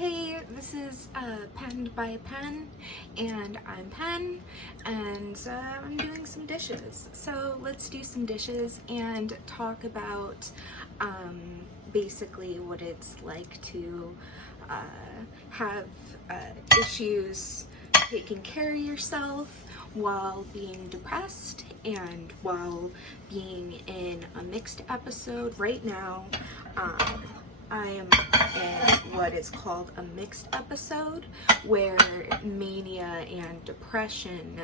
Hey, this is Penned by Pen, and I'm Pen, and I'm doing some dishes. So let's do some dishes and talk about basically what it's like to have issues taking care of yourself while being depressed and while being in a mixed episode. Right now, I am in what is called a mixed episode, where mania and depression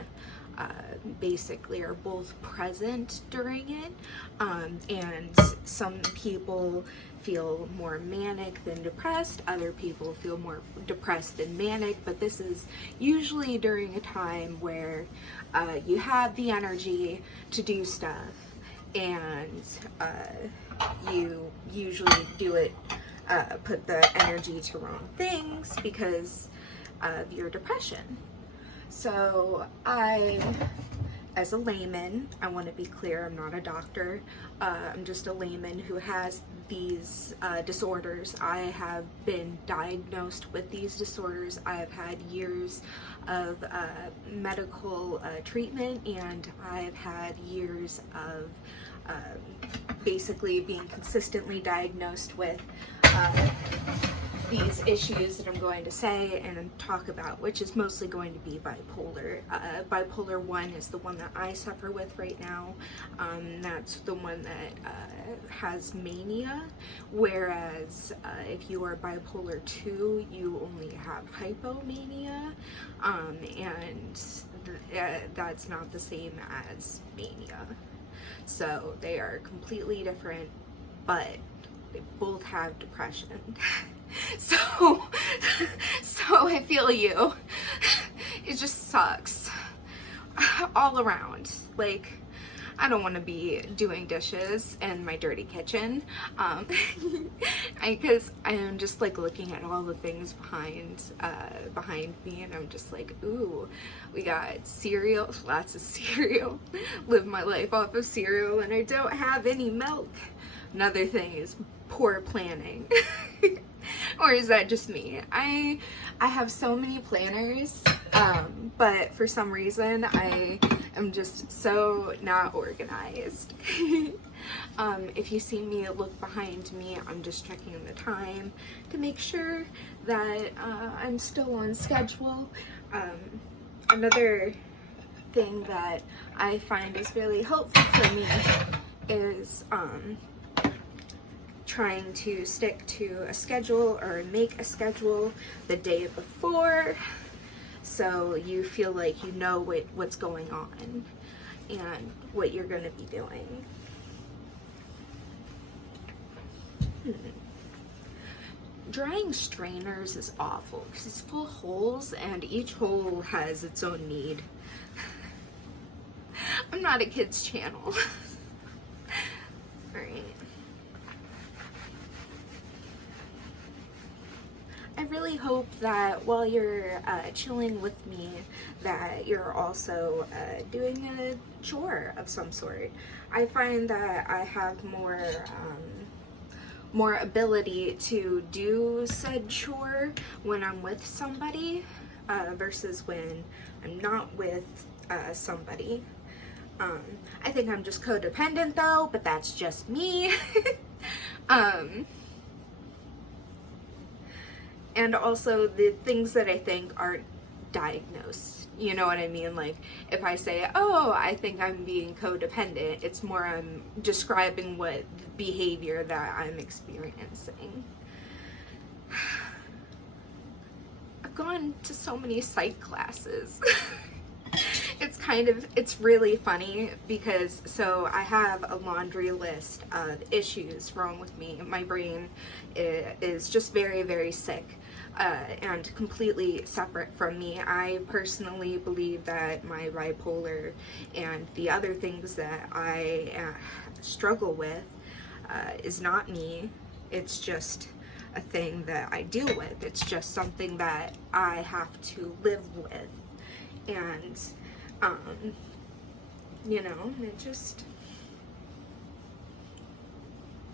basically are both present during it, and some people feel more manic than depressed, other people feel more depressed than manic, but this is usually during a time where you have the energy to do stuff, and you usually do it, put the energy to wrong things because of your depression. So as a layman, I want to be clear, I'm not a doctor, I'm just a layman who has these disorders. I have been diagnosed with these disorders. I have had years of medical treatment, and I've had years of basically being consistently diagnosed with these issues that I'm going to say and talk about, which is mostly going to be bipolar. Bipolar 1 is the one that I suffer with right now. That's the one that has mania, whereas if you are bipolar 2, you only have hypomania, and that's not the same as mania. So they are completely different, but they both have depression. So I feel you. It just sucks all around. Like, I don't want to be doing dishes in my dirty kitchen, because I am just like looking at all the things behind me, and I'm just like, ooh, we got cereal, lots of cereal, live my life off of cereal, and I don't have any milk. Another thing is poor planning. Or is that just me? I have so many planners, but for some reason I am just so not organized. If you see me look behind me, I'm just checking the time to make sure that I'm still on schedule. Another thing that I find is really helpful for me is trying to stick to a schedule or make a schedule the day before, so you feel like you know what's going on and what you're going to be doing. Drying strainers is awful because it's full of holes, and each hole has its own need. I'm not a kids channel. Alright. I really hope that while you're chilling with me, that you're also doing a chore of some sort. I find that I have more ability to do said chore when I'm with somebody versus when I'm not with somebody. I think I'm just codependent though, but that's just me. And also the things that I think aren't diagnosed. You know what I mean? Like, if I say, oh, I think I'm being codependent, it's more I'm describing what behavior that I'm experiencing. I've gone to so many psych classes. It's really funny because, so I have a laundry list of issues wrong with me. My brain is just very, very sick and completely separate from me. I personally believe that my bipolar and the other things that I struggle with is not me. It's just a thing that I deal with. It's just something that I have to live with. And you know,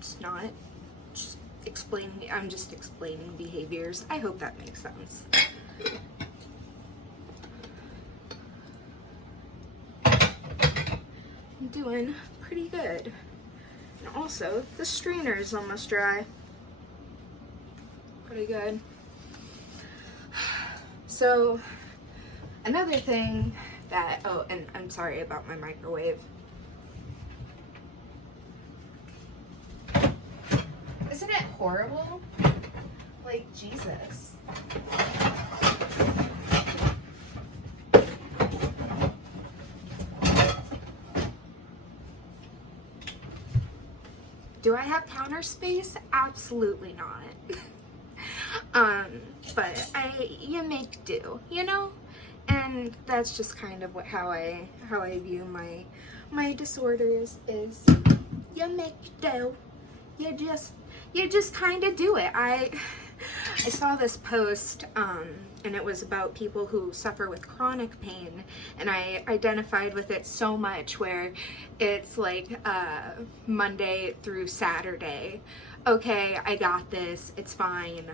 it's not just I'm just explaining behaviors. I hope that makes sense. I'm doing pretty good. And also, the strainer is almost dry. Pretty good. So, another thing that, oh, and I'm sorry about my microwave. Isn't it horrible? Like, Jesus. Do I have counter space? Absolutely not. But you make do, you know? And that's just kind of how I view my disorders is you make do. You just kind of do it. I saw this post, and it was about people who suffer with chronic pain, and I identified with it so much, where it's like Monday through Saturday. Okay, I got this, it's fine,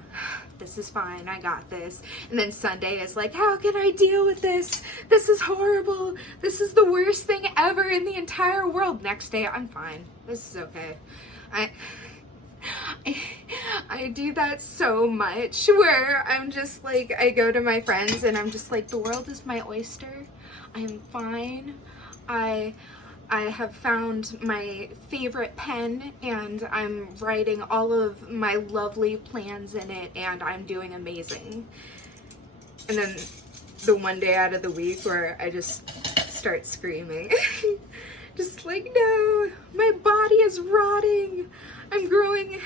this is fine, I got this. And then Sunday is like, how can I deal with this? This is horrible, this is the worst thing ever in the entire world. Next day, I'm fine, this is okay. I do that so much, where I'm just like, I go to my friends and I'm just like, the world is my oyster, I'm fine, I have found my favorite pen and I'm writing all of my lovely plans in it and I'm doing amazing. And then the one day out of the week where I just start screaming. Just like, no, my body is rotting. I'm growing.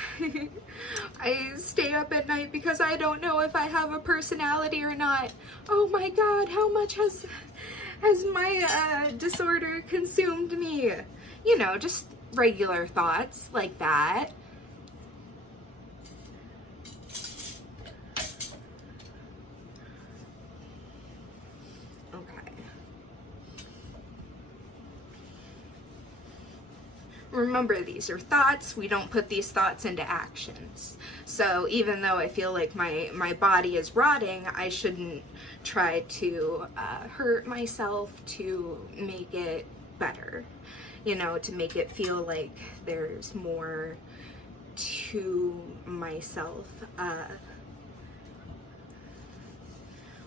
I stay up at night because I don't know if I have a personality or not. Oh my God, how much has my disorder consumed me? You know, just regular thoughts like that. Okay. Remember, these are thoughts. We don't put these thoughts into actions. So even though I feel like my body is rotting, I shouldn't try to hurt myself to make it better, you know, to make it feel like there's more to myself,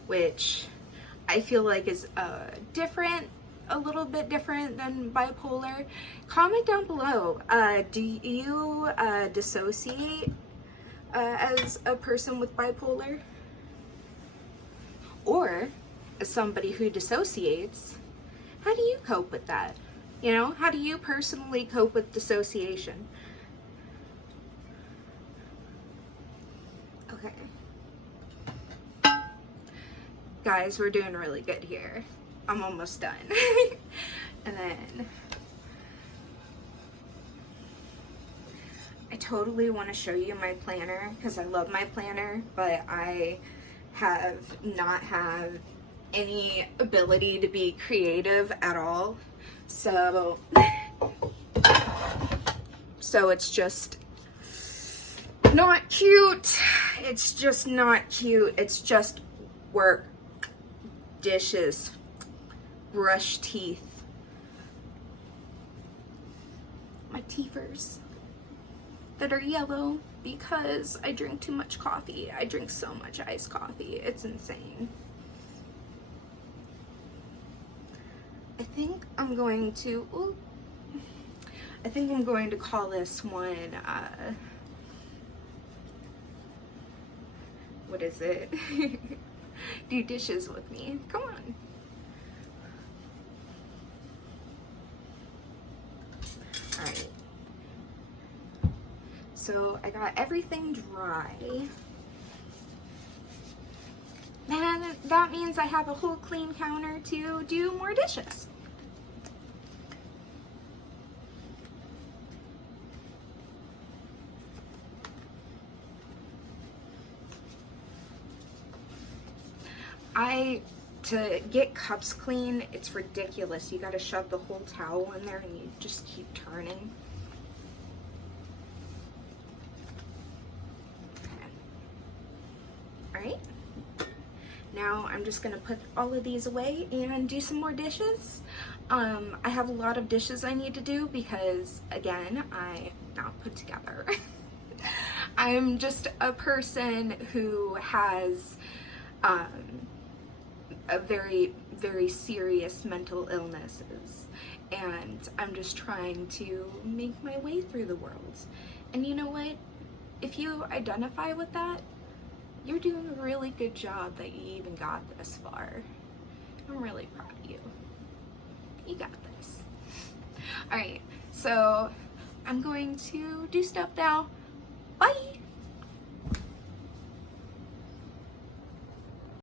which I feel like is a little bit different than bipolar. Comment down below, do you dissociate as a person with bipolar? Or as somebody who dissociates, how do you cope with that? You know, how do you personally cope with dissociation? Okay. Guys, we're doing really good here. I'm almost done. And then I totally want to show you my planner because I love my planner, but I have not had any ability to be creative at all. So it's just not cute. It's just not cute. It's just work, dishes, brush teeth. My teethers that are yellow because I drink too much coffee. I drink so much iced coffee. It's insane. I think I'm going to call this one, what is it? Do dishes with me. Come on. Alright. So I got everything dry. And that means I have a whole clean counter to do more dishes. To get cups clean, it's ridiculous. You gotta shove the whole towel in there and you just keep turning. Alright, now I'm just gonna put all of these away and do some more dishes. I have a lot of dishes I need to do because, again, I'm not put together. I'm just a person who has a very serious mental illnesses, and I'm just trying to make my way through the world. And you know what? If you identify with that, you're doing a really good job that you even got this far. I'm really proud of you. You got this. Alright, so I'm going to do stuff now.